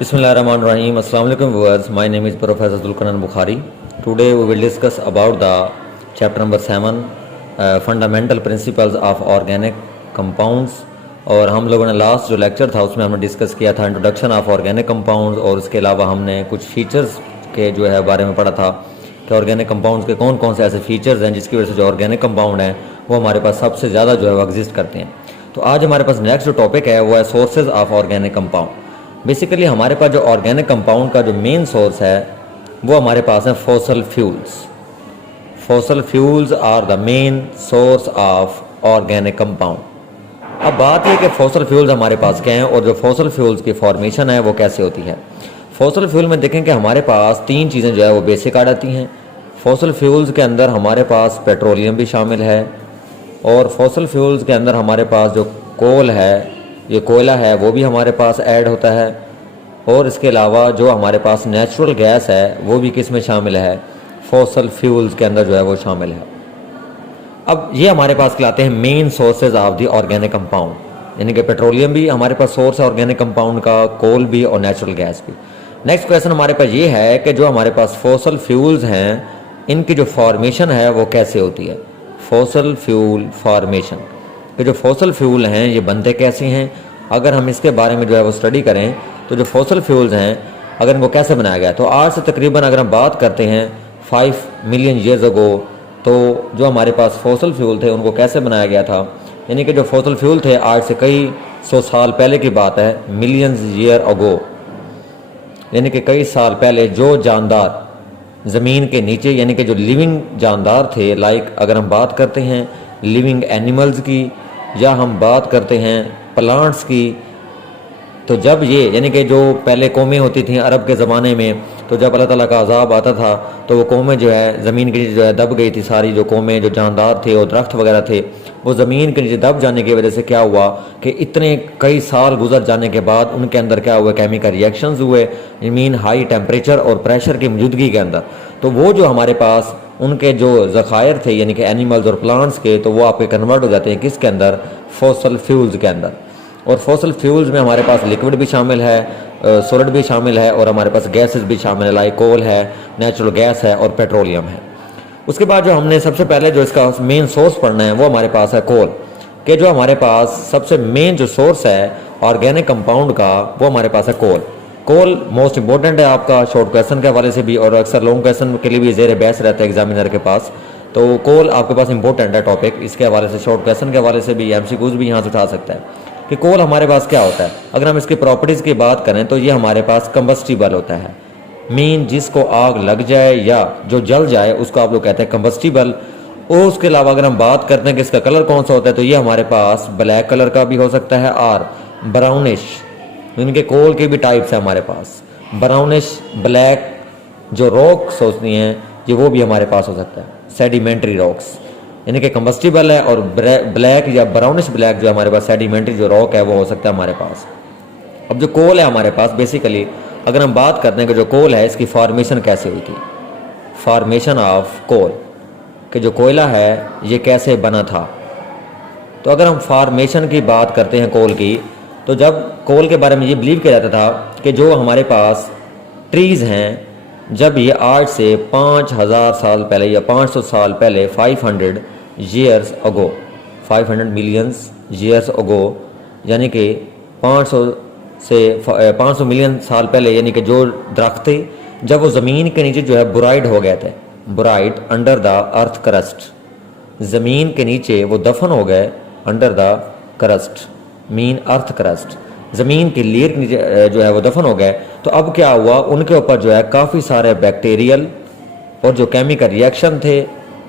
Bismillahirrahmanirrahim. Assalamu alaikum viewers. My name is Professor Zulkarnain Bukhari. Today we will discuss about the chapter number 7 fundamental principles of organic compounds. और हम लोगों ने last जो lecture था उसमें हमने discuss किया था इंट्रोडक्शन ऑफ ऑर्गेनिक कंपाउंड्स और उसके अलावा हमने कुछ फीचर्स के जो है बारे में पढ़ा था कि ऑर्गेनिक कंपाउंड्स के कौन कौन से ऐसे फीचर्स हैं जिसकी वजह से जो ऑर्गेनिक कंपाउंड हैं वो हमारे पास सबसे ज़्यादा जो है वो एग्जिस्ट करते हैं। तो आज हमारे पास नेक्स्ट जो टॉपिक है वो है sources of organic compound. Basically हमारे पास जो ऑर्गेनिक कंपाउंड का जो मेन सोर्स है वो हमारे पास है fossil fuels. Fossil fuels are the main source of organic compound. अब बात है कि फॉसल फ्यूल्स हमारे पास क्या हैं और जो फॉसल फ्यूल्स की फॉर्मेशन है वो कैसे होती है। फॉसल फ्यूल में देखें कि हमारे पास तीन चीज़ें जो है वो बेसिक आ जाती हैं। फॉसल फ्यूल्स के अंदर हमारे पास पेट्रोलियम भी शामिल है और फॉसल फ्यूल्स के अंदर हमारे पास जो कोल है, ये कोयला है, वो भी हमारे पास ऐड होता है। और इसके अलावा जो हमारे पास नेचुरल गैस है वो भी किस में शामिल है, फॉसल फ्यूल्स के अंदर जो है वो शामिल है। अब ये हमारे पास कहलाते हैं main sources of the organic compound, यानी कि पेट्रोलियम भी हमारे पास सोर्स है ऑर्गेनिक कंपाउंड का, कोल भी और नेचुरल गैस भी। नेक्स्ट क्वेश्चन हमारे पास ये है कि जो हमारे पास फॉसल फ्यूल्स हैं इनकी जो फॉर्मेशन है वो कैसे होती है। फॉसल फ्यूल फॉर्मेशन कि जो फॉसल फ्यूल हैं ये बनते कैसे हैं, अगर हम इसके बारे में जो है वो स्टडी करें तो जो फॉसल फ्यूल्स हैं अगर इनको कैसे बनाया गया, तो आज से तकरीबन अगर हम बात करते हैं 5 मिलियन ईयर्स अगो, तो जो हमारे पास फॉसल फ्यूल थे उनको कैसे बनाया गया था। यानी कि जो फॉसल फ्यूल थे आज से कई 100 साल पहले की बात है, मिलियंस ईयर अगो, यानी कि कई साल पहले जो जानदार ज़मीन के नीचे यानी कि जो लिविंग जानदार थे, लाइक अगर हम बात करते हैं लिविंग एनिमल्स की या हम बात करते हैं प्लांट्स की, तो जब ये यानी कि जो पहले कौमें होती थी अरब के ज़माने में, तो जब अल्लाह ताला का अज़ाब आता था तो वो कौमें जो है ज़मीन के नीचे जो है दब गई थी। सारी जो कौमें जो जानदार थे और दरख्त वगैरह थे वो ज़मीन के नीचे दब जाने की वजह से क्या हुआ कि इतने कई साल गुजर जाने के बाद उनके अंदर क्या हुआ, केमिकल रिएक्शंस हुए, मीन हाई टेम्परेचर और प्रेशर की मौजूदगी के अंदर। तो वो जो हमारे पास उनके जो ज़खायर थे यानी कि एनिमल्स और प्लांट्स के, तो वो आपके कन्वर्ट हो जाते हैं किसके अंदर, फॉसल फ्यूल्स के अंदर। और फॉसल फ्यूल्स में हमारे पास लिक्विड भी शामिल है, सॉलिड भी शामिल है और हमारे पास गैसेस भी शामिल है, लाइक कोल है, नेचुरल गैस है और पेट्रोलियम है। उसके बाद जो हमने सबसे पहले जो इसका मेन सोर्स पढ़ना है वो हमारे पास है कोल, कि जो हमारे पास सबसे मेन जो सोर्स है ऑर्गेनिक कंपाउंड का वो हमारे पास है कोल। कोल मोस्ट इंपॉर्टेंट है आपका शॉर्ट क्वेश्चन के हवाले से भी और अक्सर लॉन्ग क्वेश्चन के लिए भी ज़ेर बहस रहता है एग्जामिनर के पास। तो कोल आपके पास इंपॉर्टेंट है टॉपिक, इसके हवाले से शॉर्ट क्वेश्चन के हवाले से भी MCQs भी यहाँ से उठा सकता है कि कोल हमारे पास क्या होता है। अगर हम इसकी प्रॉपर्टीज़ की बात करें तो ये हमारे पास कंबस्टिबल होता है, मीन जिसको आग लग जाए या जो जल जाए उसको आप लोग कहते हैं कंबस्टिबल। और उसके अलावा अगर हम बात करते हैं कि इसका कलर कौन सा होता है, तो ये हमारे पास ब्लैक कलर का भी हो सकता है और ब्राउनिश। इनके कोल के भी टाइप्स हैं हमारे पास, ब्राउनिश, ब्लैक। जो रॉक्स होती हैं ये वो भी हमारे पास हो सकता है, सेडिमेंट्री रॉक्स, यानी कि कंबस्टिबल है। और ब्लैक या ब्राउनिश ब्लैक जो हमारे पास सेडिमेंट्री जो रॉक है वो हो सकता है हमारे पास। अब जो कोल है हमारे पास बेसिकली अगर हम बात करते हैं कि जो कोल है इसकी फॉर्मेशन कैसे हुई थी, फॉर्मेशन ऑफ कोल, कि जो कोयला है ये कैसे बना था। तो अगर हम फॉर्मेशन की बात करते हैं कोल की, तो जब कोल के बारे में ये बिलीव किया जाता था कि जो हमारे पास ट्रीज़ हैं, जब ये आज से 5000 साल पहले या 500 साल पहले 500 years ago, 500 millions years ago, यानी कि 500 मिलियन साल पहले, यानी कि जो दरख्त थे जब वो ज़मीन के नीचे जो है बुराइड हो गए थे, बुराइड अंडर द अर्थ क्रस्ट, ज़मीन के नीचे वो दफन हो गए under the crust, mean earth crust, ज़मीन की लेयर नीचे जो है वो दफन हो गए। तो अब क्या हुआ, उनके ऊपर जो है काफ़ी सारे बैक्टीरियल और जो केमिकल रिएक्शन थे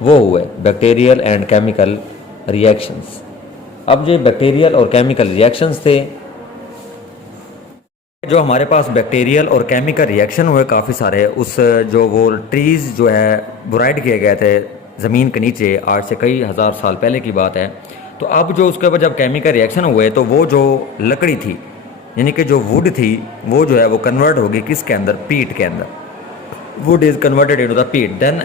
वो हुए, बैक्टीरियल एंड केमिकल रिएक्शंस। अब जो बैक्टीरियल और केमिकल रिएक्शंस थे, जो हमारे पास बैक्टीरियल और केमिकल रिएक्शन हुए काफ़ी सारे, उस जो वो ट्रीज़ जो है बुराइड किए गए थे ज़मीन के नीचे, आज से कई हज़ार साल पहले की बात है। तो अब जो उसके ऊपर जब केमिकल रिएक्शन हुए तो वो जो लकड़ी थी यानी कि जो वुड थी वो जो है वो कन्वर्ट होगी किसके अंदर, पीट के अंदर। Would is converted into the पीट। देन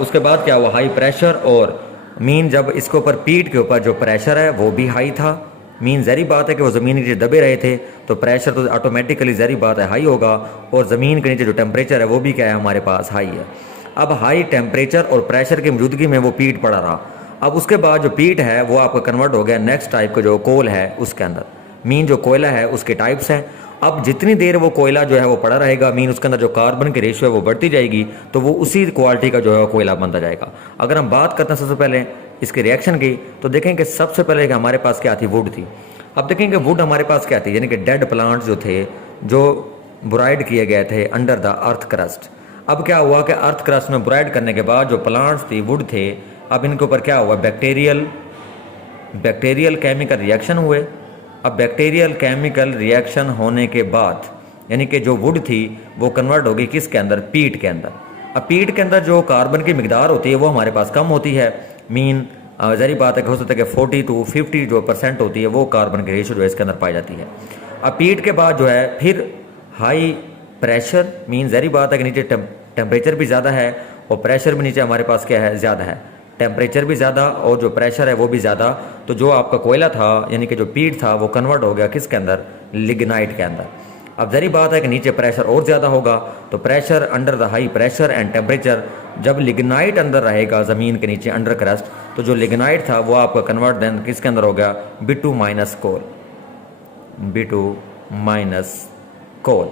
उसके बाद क्या हुआ, हाई प्रेशर, और मीन जब इसके ऊपर पीट के ऊपर जो प्रेशर है वो भी हाई था, मीन ज़ाहिर बात है कि वो ज़मीन के नीचे दबे रहे थे तो प्रेशर तो ऑटोमेटिकली ज़ाहिर बात है हाई होगा, और ज़मीन के नीचे जो टेम्परेचर है वो भी क्या है हमारे पास हाई है। अब हाई टेम्परेचर और प्रेशर की मौजूदगी में वो पीट पड़ा रहा। अब उसके बाद जो पीट है वो आपका कन्वर्ट हो गया नेक्स्ट टाइप का जो कोल है उसके अंदर। मीन जो कोयला है उसके टाइप्स हैं। अब जितनी देर वो कोयला जो है वो पड़ा रहेगा, मीन उसके अंदर जो कार्बन की रेशियो है वो बढ़ती जाएगी, तो वो उसी क्वालिटी का जो है कोयला बनता जाएगा। अगर हम बात करते हैं सबसे पहले इसके रिएक्शन की, तो देखें कि सबसे पहले हमारे पास क्या थी, वुड थी। अब देखें कि वुड हमारे पास क्या थी, यानी कि डेड प्लांट्स जो थे जो ब्राइड किए गए थे अंडर द अर्थ क्रस्ट। अब क्या हुआ कि अर्थ क्रस्ट में ब्राइड करने के बाद जो प्लांट्स थी वुड थे, अब इनके ऊपर क्या हुआ, बैक्टीरियल केमिकल रिएक्शन हुए। अब बैक्टीरियल केमिकल रिएक्शन होने के बाद यानी कि जो वुड थी वो कन्वर्ट होगी किसके अंदर, पीट के अंदर। अब पीट के अंदर जो कार्बन की मिकदार होती है वो हमारे पास कम होती है। मीन ज़ाहिर बात है कि हो सकता है कि 40 to 50 जो % होती है वो कार्बन की रेशियो जो है इसके अंदर पाई जाती है। अब पीट के बाद जो है फिर हाई प्रेशर, मीन ज़ाहिर बात है कि नीचे टेम्परेचर भी ज़्यादा है और प्रेशर भी नीचे हमारे पास क्या है, ज़्यादा है। टेम्परेचर भी ज़्यादा और जो प्रेशर है वो भी ज़्यादा, तो जो आपका कोयला था यानी कि जो पीट था वो कन्वर्ट हो गया किसके अंदर, लिग्नाइट के अंदर। अब ज़ाहिर बात है कि नीचे प्रेशर और ज़्यादा होगा, तो pressure under the high pressure and temperature, जब लिग्नाइट अंदर रहेगा ज़मीन के नीचे अंडर क्रस्ट, तो जो लिग्नाइट था वो आपका कन्वर्ट देन किसके अंदर हो गया, B2 माइनस कोल।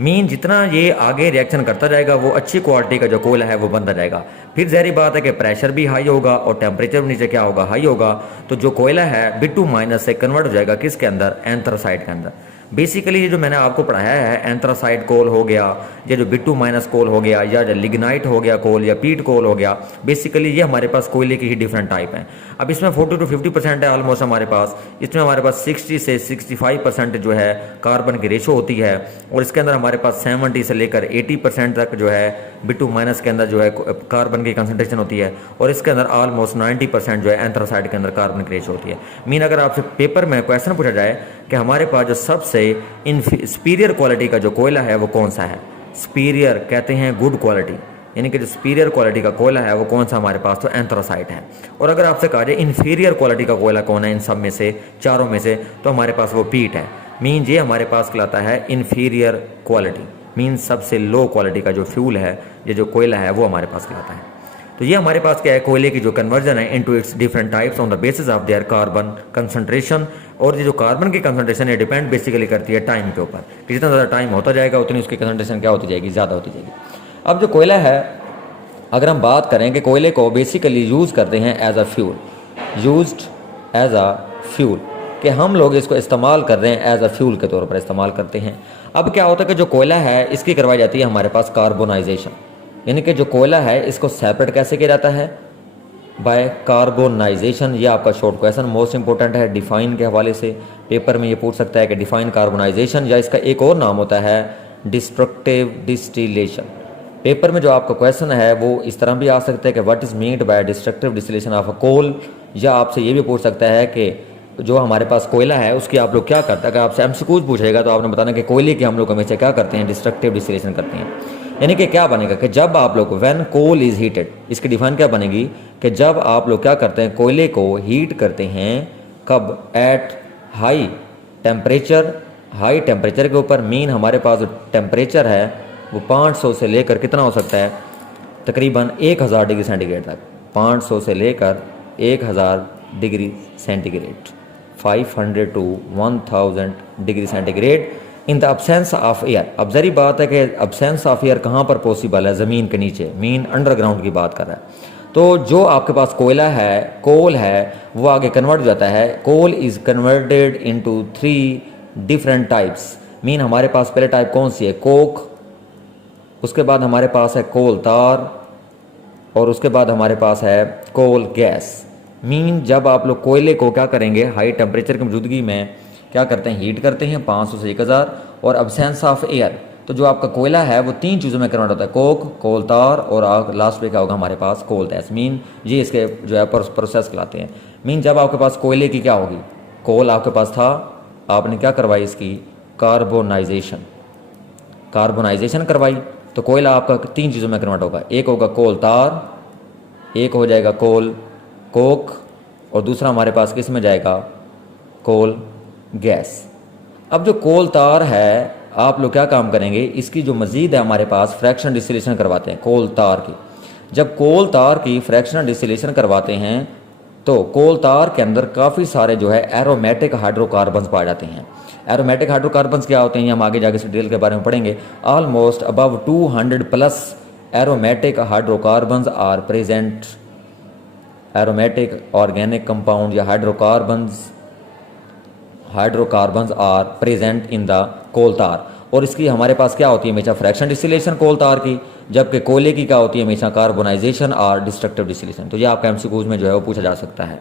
मीन जितना ये आगे रिएक्शन करता जाएगा वो अच्छी क्वालिटी का जो कोयला है वो बनता जाएगा। फिर ज़ाहिर बात है कि प्रेशर भी हाई होगा और टेम्परेचर भी नीचे क्या होगा, हाई होगा, तो जो कोयला है B2 माइनस से कन्वर्ट हो जाएगा किसके अंदर, एंथ्रासाइड के अंदर। बेसिकली ये जो मैंने आपको पढ़ाया है एंथ्रासाइड कोल हो गया, ये जो B2 माइनस कोल हो गया, या जो लिग्नाइट हो गया कोल, या पीट कोल हो गया, बेसिकली ये हमारे पास कोयले की ही डिफरेंट टाइप हैं। अब इसमें 40 to 50% है ऑलमोस्ट हमारे पास। इसमें हमारे पास 60 से 65% जो है कार्बन की रेशो होती है, और इसके अंदर हमारे पास 70 से लेकर 80% तक जो है B2 माइनस के अंदर जो है कार्बन की कंसनट्रेशन होती है, और इसके अंदर ऑलमोस्ट 90% जो है एंथ्रासाइड के अंदर कार्बन की रेशो होती है। मीन अगर आपसे पेपर में क्वेश्चन पूछा जाए कि हमारे पास जो सबसे सुपीरियर क्वालिटी का जो कोयला है वो कौन सा है, सुपीरियर कहते हैं गुड क्वालिटी, यानी कि जो सुपीरियर क्वालिटी का कोयला है वो कौन सा हमारे पास, तो एंथ्रासाइट है। और अगर आपसे कहा जाए इन्फीरियर क्वालिटी का कोयला कौन है इन सब में से, चारों में से, तो हमारे पास वो पीट है। मीन ये हमारे पास कहलाता है इन्फीरियर क्वालिटी, मीन सबसे लो क्वालिटी का जो फ्यूल है, ये जो कोयला है वो हमारे पास कहलाता है। तो ये हमारे पास क्या है, कोयले की जो कन्वर्जन है into its different types on the basis of their carbon concentration. और ये जो कार्बन की कंसंट्रेशन है डिपेंड बेसिकली करती है टाइम के ऊपर, कि जितना ज़्यादा टाइम होता जाएगा उतनी उसकी कंसंट्रेशन क्या होती जाएगी, ज़्यादा होती जाएगी। अब जो कोयला है, अगर हम बात करें कि कोयले को बेसिकली यूज़ करते हैं एज अ फ्यूल, कि हम लोग इसको इस्तेमाल कर रहे हैं एज अ फ्यूल के तौर पर इस्तेमाल करते हैं। अब क्या होता है कि जो कोयला है इसकी करवाई जाती है हमारे पास कार्बोनाइजेशन, यानी कि जो कोयला है इसको सेपरेट कैसे किया जाता है, बाय कार्बोनाइजेशन। ये आपका शॉर्ट क्वेश्चन मोस्ट इंपॉर्टेंट है, डिफाइन के हवाले से पेपर में ये पूछ सकता है कि डिफाइन कार्बोनाइजेशन, या इसका एक और नाम होता है डिस्ट्रक्टिव डिस्टिलेशन। पेपर में जो आपका क्वेश्चन है वो इस तरह भी आ सकता है कि what is meant by destructive distillation of a coal, या आपसे ये भी पूछ सकता है कि जो हमारे पास कोयला है उसकी आप लोग क्या करते हैं। अगर आपसे एमसीक्यूज पूछेगा तो आपने बताना कि कोयले की हम लोग हमेशा क्या करते हैं, डिस्ट्रक्टिव डिस्टिलेशन करते हैं। यानी कि क्या बनेगा कि जब आप लोग व्हेन कोल इज़ हीटेड, इसकी डिफाइन क्या बनेगी कि जब आप लोग क्या करते हैं, कोयले को हीट करते हैं, कब, एट हाई टेम्परेचर के ऊपर। मीन हमारे पास जो टेम्परेचर है वो 500 से लेकर कितना हो सकता है, तकरीबन 1000 डिग्री सेंटीग्रेड तक, 500 से लेकर 1000 degree centigrade, 500 to 1000 degree centigrade in the absence of air. अब ज़री बात है कि अब्सेंस ऑफ एयर कहाँ पर पॉसिबल है, ज़मीन के नीचे, मीन अंडरग्राउंड की बात कर रहा है। तो जो आपके पास कोयला है, कोल है, वो आगे कन्वर्ट हो जाता है। Coal is converted into 3 different types. Mean हमारे पास पहले टाइप कौन सी है, कोक, उसके बाद हमारे पास है कोल तार, और उसके बाद हमारे पास है कोल गैस। मीन जब आप लोग कोयले को क्या करेंगे, हाई टेम्परेचर की मौजूदगी में क्या करते हैं, हीट करते हैं 500 से 1000, और अब्सेंस ऑफ एयर, तो जो आपका कोयला है वो 3 चीज़ों में कन्वर्ट होता है, कोक, कोल तार, और लास्ट पे क्या होगा हमारे पास, कोल गैस। मीन ये इसके जो है प्रोसेस कहलाते हैं। मीन जब आपके पास कोयले की क्या होगी, कोल आपके पास था, आपने क्या करवाई, इसकी कार्बोनाइजेशन करवाई, तो कोयला आपका 3 चीज़ों में कन्वर्ट होगा। एक होगा कोल तार, एक हो जाएगा कोल कोक, और दूसरा हमारे पास किस में जाएगा, कोल गैस। अब जो कोल तार है, आप लोग क्या काम करेंगे, इसकी जो मज़ीद है हमारे पास फ्रैक्शन डिस्टिलेशन करवाते हैं कोल तार की। जब कोल तार की फ्रैक्शनल डिस्टिलेशन करवाते हैं तो कोल तार के अंदर काफ़ी सारे जो है एरोमेटिक हाइड्रोकार्बन्स पाए जाते हैं। एरोमेटिक हाइड्रोकार्बन्स क्या होते हैं, हम आगे जाके इस डिटेल के बारे में पढ़ेंगे। Almost above 200 plus aromatic hydrocarbons are present. Aromatic organic compound या hydrocarbons are present in the coal tar. और इसकी हमारे पास क्या होती है हमेशा फ्रैक्शन डिस्टिलेशन कोल तार की, जबकि कोयले की क्या होती है हमेशा कार्बोनाइजेशन और डिस्ट्रक्टिव डिस्टिलेशन। तो ये आपका एमसीक्यूज में जो है वो पूछा जा सकता है।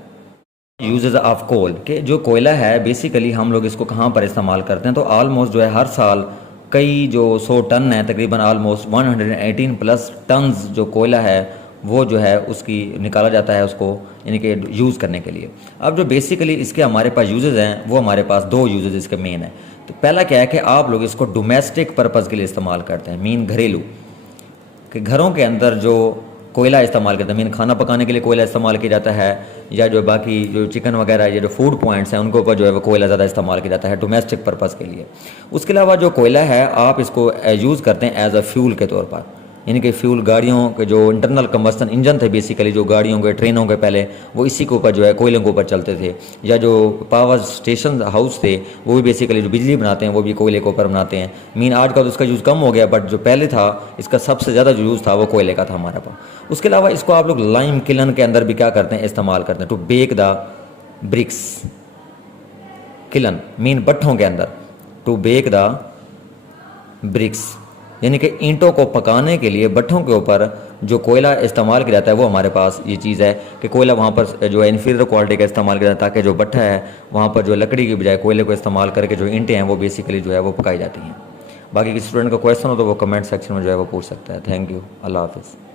यूजेस ऑफ कोल के जो कोयला है बेसिकली हम लोग इसको कहाँ पर इस्तेमाल करते हैं, तो ऑलमोस्ट जो है हर साल कई जो 100 टन है, तकरीबन ऑलमोस्ट 118 प्लस टन्स जो कोयला है वो जो है उसकी निकाला जाता है उसको यानी कि यूज़ करने के लिए। अब जो बेसिकली इसके हमारे पास यूजेस हैं वो हमारे पास दो यूजेस इसके मेन है। तो पहला क्या है कि आप लोग इसको डोमेस्टिक पर्पज़ के लिए इस्तेमाल करते हैं, मीन घरेलू, कि घरों के अंदर जो कोयला इस्तेमाल करते हैं, मीन खाना पकाने के लिए कोयला इस्तेमाल किया जाता है, या जो बाकी जो चिकन वगैरह या जो फूड पॉइंट्स हैं उनके ऊपर जो है वो कोयला ज़्यादा इस्तेमाल किया जाता है डोमेस्टिक पर्पज़ के लिए। उसके अलावा जो कोयला है आप इसको यूज़ करते हैं एज अ फ्यूल के तौर पर, यानी कि फ्यूल गाड़ियों के जो इंटरनल कंबस्टन इंजन थे बेसिकली जो गाड़ियों के ट्रेनों के पहले वो इसी के ऊपर जो है कोयलों के ऊपर चलते थे, या जो पावर स्टेशन हाउस थे वो भी बेसिकली जो बिजली बनाते हैं वो भी कोयले के ऊपर बनाते हैं। मीन आज का तो उसका यूज़ कम हो गया, बट जो पहले था इसका सबसे ज़्यादा जो यूज़ था वो कोयले का था हमारे पास। उसके अलावा इसको आप लोग लाइम किलन के अंदर भी क्या करते हैं इस्तेमाल करते हैं, to bake the bricks. Kiln mean भट्ठों के अंदर, टू बेक द ब्रिक्स यानी कि ईंटों को पकाने के लिए भट्ठों के ऊपर जो कोयला इस्तेमाल किया जाता है वो हमारे पास ये चीज़ है कि कोयला वहाँ पर जो है इन्फीरियर क्वालिटी का इस्तेमाल किया जाता है, ताकि जो भट्ठा है वहाँ पर जो लकड़ी की बजाय कोयले को इस्तेमाल करके जो ईंटें हैं वो बेसिकली जो है वो पकाई जाती हैं। बाकी किसी स्टूडेंट का क्वेश्चन हो तो वो कमेंट सेक्शन में जो है वो पूछ सकता है। थैंक यू, अल्लाह हाफिज़।